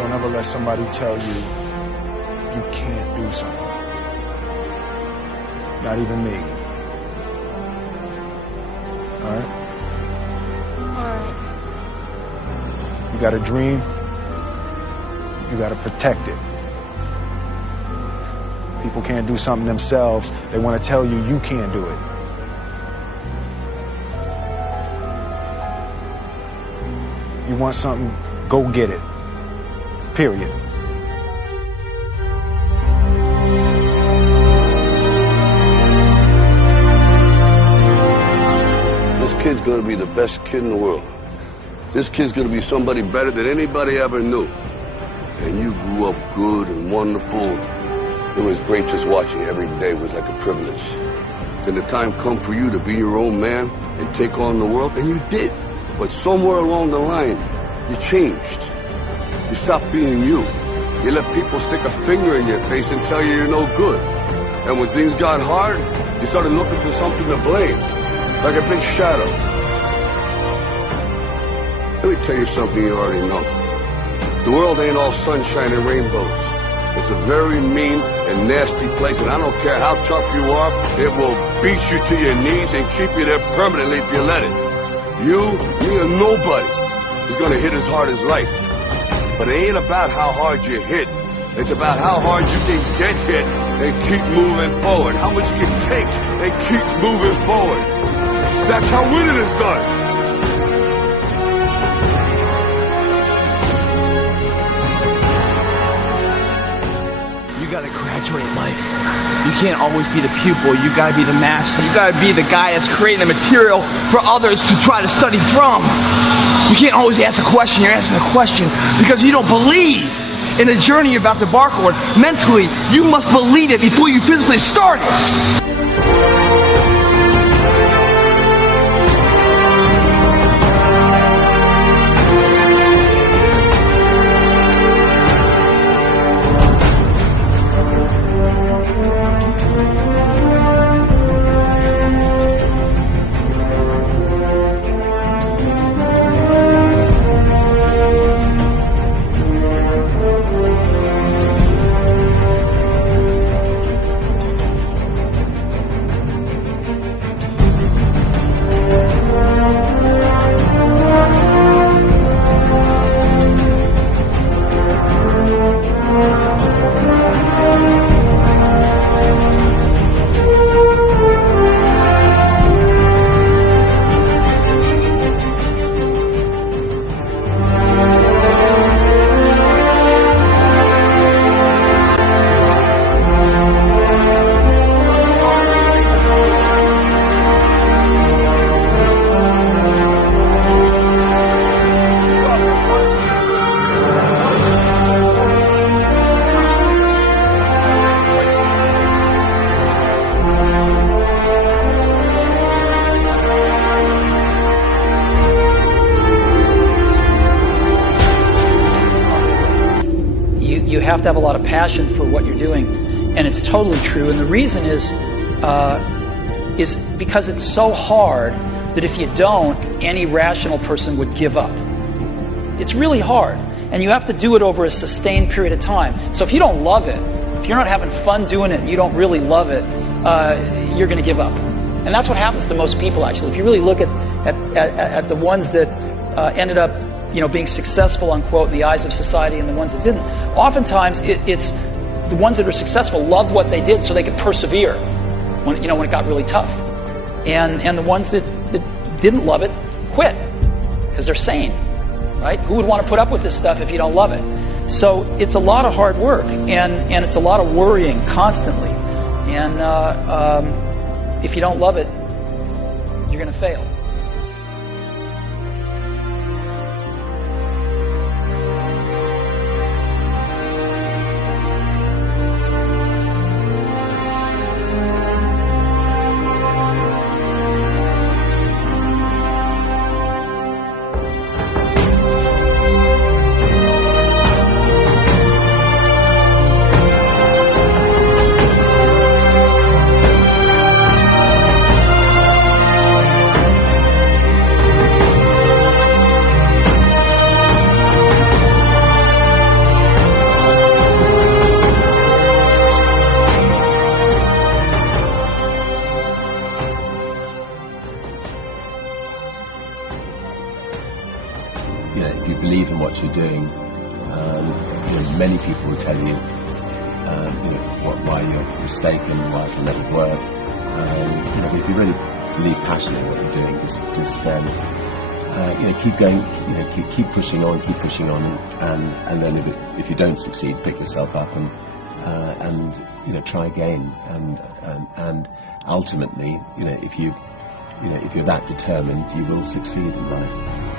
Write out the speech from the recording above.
Don't ever let somebody tell you you can't do something. Not even me. All right? Alright. You got a dream, you got to protect it. People can't do something themselves. They want to tell you you can't do it. You want something, go get it. Period. This kid's gonna be the best kid in the world. This kid's gonna be somebody better than anybody ever knew. And you grew up good and wonderful. It was great just watching you. Every day was like a privilege. Then the time come for you to be your own man and take on the world, and you did. But somewhere along the line, you changed. You stopped being you. You let people stick a finger in your face and tell you you're no good. And when things got hard, you started looking for something to blame, like a big shadow. Let me tell you something you already know. The world ain't all sunshine and rainbows. It's a very mean and nasty place, and I don't care how tough you are, it will beat you to your knees and keep you there permanently if you let it. You, me, or nobody is gonna hit as hard as life. But it ain't about how hard you hit. It's about how hard you can get hit and keep moving forward. How much you can take and keep moving forward. That's how winning is done. You gotta graduate life. You can't always be the pupil. You gotta be the master. You gotta be the guy that's creating the material for others to try to study from. You can't always ask a question. You're asking a question because you don't believe in the journey you're about to embark on. Mentally, you must believe it before you physically start it. You have to have a lot of passion for what you're doing, and it's totally true. And the reason is because it's so hard that if you don't, any rational person would give up. It's really hard, and you have to do it over a sustained period of time. So if you don't love it, if you're not having fun doing it, and you don't really love it, you're going to give up. And that's what happens to most people, actually. If you really look at the ones that ended up being successful, unquote, in the eyes of society and the ones that didn't. Oftentimes, it's the ones that are successful loved what they did so they could persevere when it got really tough. And the ones that didn't love it quit because they're sane, right? Who would want to put up with this stuff if you don't love it? So it's a lot of hard work, and it's a lot of worrying constantly. And if you don't love it, you're going to fail. Many people will tell you, why you're mistaken, why it'll never work. If you really believe passionately what you're doing, just keep going, keep pushing on, and then if you don't succeed, pick yourself up and try again, and ultimately, if you're that determined, you will succeed in life.